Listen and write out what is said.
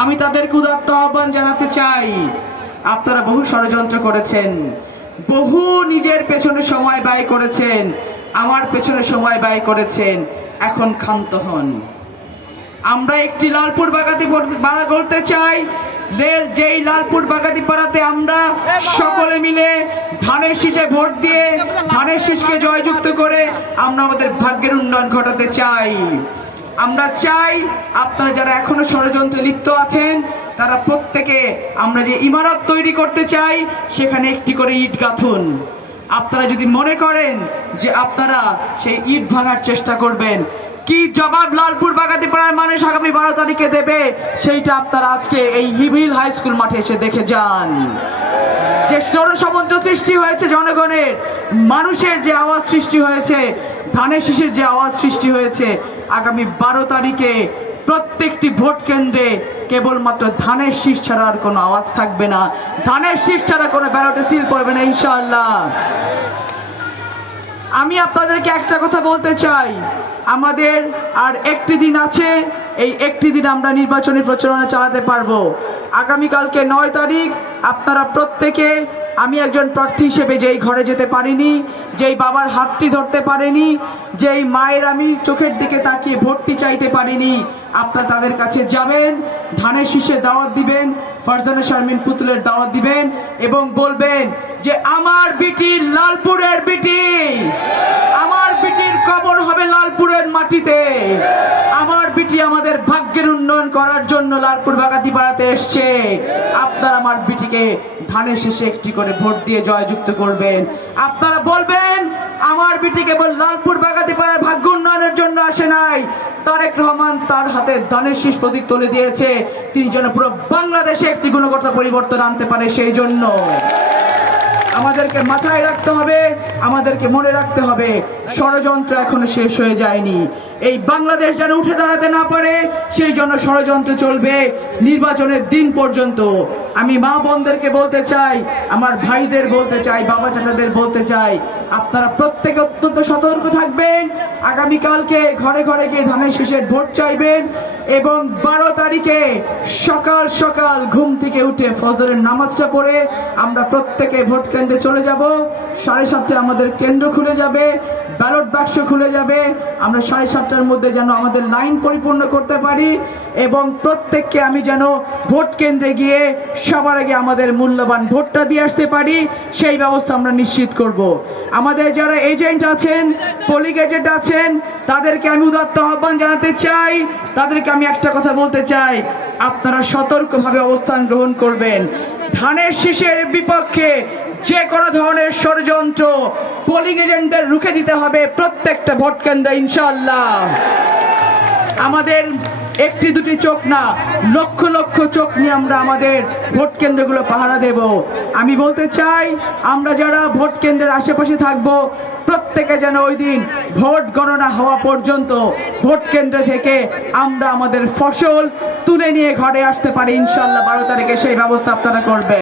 আমি তাদেরকে উদাত্ত আহ্বান জানাতে চাই, আপনারা বহু ষড়যন্ত্র করেছেন, বহু নিজের পেছনে সময় ব্যয় করেছেন, আমার পেছনে সময় ব্যয় করেছেন, এখন ক্ষান্ত হন। আমরা একটি লালপুর বাগাতি পাড়া গড়তে চাই, যেই লালপুর বাগাতি পাড়াতে আমরা সকলে মিলে ধানের শীষে ভোট দিয়ে ধানের শীষকে জয়যুক্ত করে আমরা আমাদের ভাগ্যের উন্নয়ন ঘটাতে চাই। আমরা চাই আপনারা যারা এখনো ষড়যন্ত্রে লিপ্ত আছেন তারা প্রত্যেকে আমরা যে ইমারত তৈরি করতে চাই সেখানে একটি করে ইট গাঁথুন। আপনারা যদি মনে করেন যে আপনারা সেই ইট ভাঙার চেষ্টা করবেন, কি জবাব লালপুর বাগাতি পাড়ার মানুষ আগামী 12 তারিখে দেবে সেইটা আপনারা আজকে এই হিবিল হাই স্কুল মাঠে এসে দেখে যান। যে সমুদ্র সৃষ্টি হয়েছে জনগণের, মানুষের যে আওয়াজ সৃষ্টি হয়েছে, ধানের শীষের যে আওয়াজ সৃষ্টি হয়েছে, আগামী 12 তারিখে প্রত্যেকটি ভোট কেন্দ্রে কেবলমাত্র ধানের শীষ ছাড়া আর কোনো আওয়াজ থাকবে না, ধানের শীষ ছাড়া কোনো ব্যালটে সিল পড়বে না ইনশাআল্লাহ। আমি আপনাদেরকে একটা কথা বলতে চাই, আমাদের আর একটি দিন আছে, এই একটি দিন আমরা নির্বাচনী প্রচারণা চালাতে পারবো। আগামীকালকে 9 তারিখ আপনারা প্রত্যেকে, আমি একজন প্রার্থী হিসেবে যেই ঘরে যেতে পারিনি, যেই বাবার হাতটি ধরতে পারিনি, যেই মায়ের আমি চোখের দিকে তাকিয়ে ভোটটি চাইতে পারিনি, আপনারা তাদের কাছে যাবেন, ধানের শীষে দাওয়াত দিবেন, ফারজানা শারমিন পুতুলের দাওয়াত দিবেন এবং বলবেন যে আমার বিটি লালপুরের বিটি, আমার বিটির কবর হবে লালপুরের মাটিতে, আমার বিটি আমাদের ভাগ্যের উন্নয়ন করার জন্য লালপুর বাগাতি পাড়াতে এসছে। আপনারা আমার বিটিকে ধানের শেষে একটি করে ভোট দিয়ে জয়যুক্ত করবেন। আপনারা বলবেন আমার বিটি কেবল লালপুর বাগাতি পাড়ার ভাগ্য উন্নয়নের জন্য আসে নাই, তারেক রহমান তার হাতে ধানের শীষ প্রতীক তুলে দিয়েছে, তিনি যেন পুরো বাংলাদেশে একটি গুণগত পরিবর্তন আনতে পারে। সেই জন্য আমাদেরকে মাথায় রাখতে হবে, আমাদেরকে মনে রাখতে হবে ষড়যন্ত্র এখনো শেষ হয়ে যায়নি। এই বাংলাদেশ যেন উঠে দাঁড়াতে না পারে সেই জন্য ষড়যন্ত্র চলবে নির্বাচনের দিন পর্যন্ত। আমি মা বোনদেরকে বলতে চাই, আমার ভাইদের বলতে চাই, বাবা চাচাদের বলতে চাই, আপনারা প্রত্যেকে অত্যন্ত সতর্ক থাকবেন। আগামীকালকে ঘরে ঘরে গিয়ে ধানের শীষের ভোট চাইবেন এবং 12 তারিখে সকাল সকাল ঘুম থেকে উঠে ফজরের নামাজটা পড়ে আমরা প্রত্যেকে ভোট কেন্দ্রে চলে যাব। 7:30 আমাদের কেন্দ্র খুলে যাবে, ব্যালট বাক্স খুলে যাবে। আমরা 7:30টার মধ্যে যেন আমাদের লাইন পরিপূর্ণ করতে পারি এবং প্রত্যেককে আমি যেন ভোট কেন্দ্রে গিয়ে সবার আগে আমাদের মূল্যবান ভোটটা দিয়ে আসতে পারি, সেই ব্যবস্থা আমরা নিশ্চিত করব। আমাদের যারা এজেন্ট আছেন, পোলিং এজেন্ট আছেন, তাদেরকে আমি উদাত্ত আহ্বান জানাতে চাই, তাদেরকে আমি একটা কথা বলতে চাই, আপনারা সতর্কভাবে অবস্থান গ্রহণ করবেন। ধানের শীষের বিপক্ষে যে কোনো ধরনের ষড়যন্ত্র পোলিং এজেন্টদের রুখে দিতে হবে প্রত্যেকটা ভোট কেন্দ্রে ইনশাআল্লাহ। আমাদের একটি দুটি চোখ না, লক্ষ লক্ষ চোখ নিয়ে আমরা আমাদের ভোট কেন্দ্রগুলো পাহারা দেব। আমি বলতে চাই, আমরা যারা ভোট কেন্দ্রের আশেপাশে থাকব প্রত্যেকে যেন ওই দিন ভোট গণনা হওয়া পর্যন্ত ভোট কেন্দ্র থেকে আমরা আমাদের ফসল তুলে নিয়ে ঘরে আসতে পারি ইনশাআল্লাহ। 12 তারিখে সেই ব্যবস্থা আপনারা করবেন।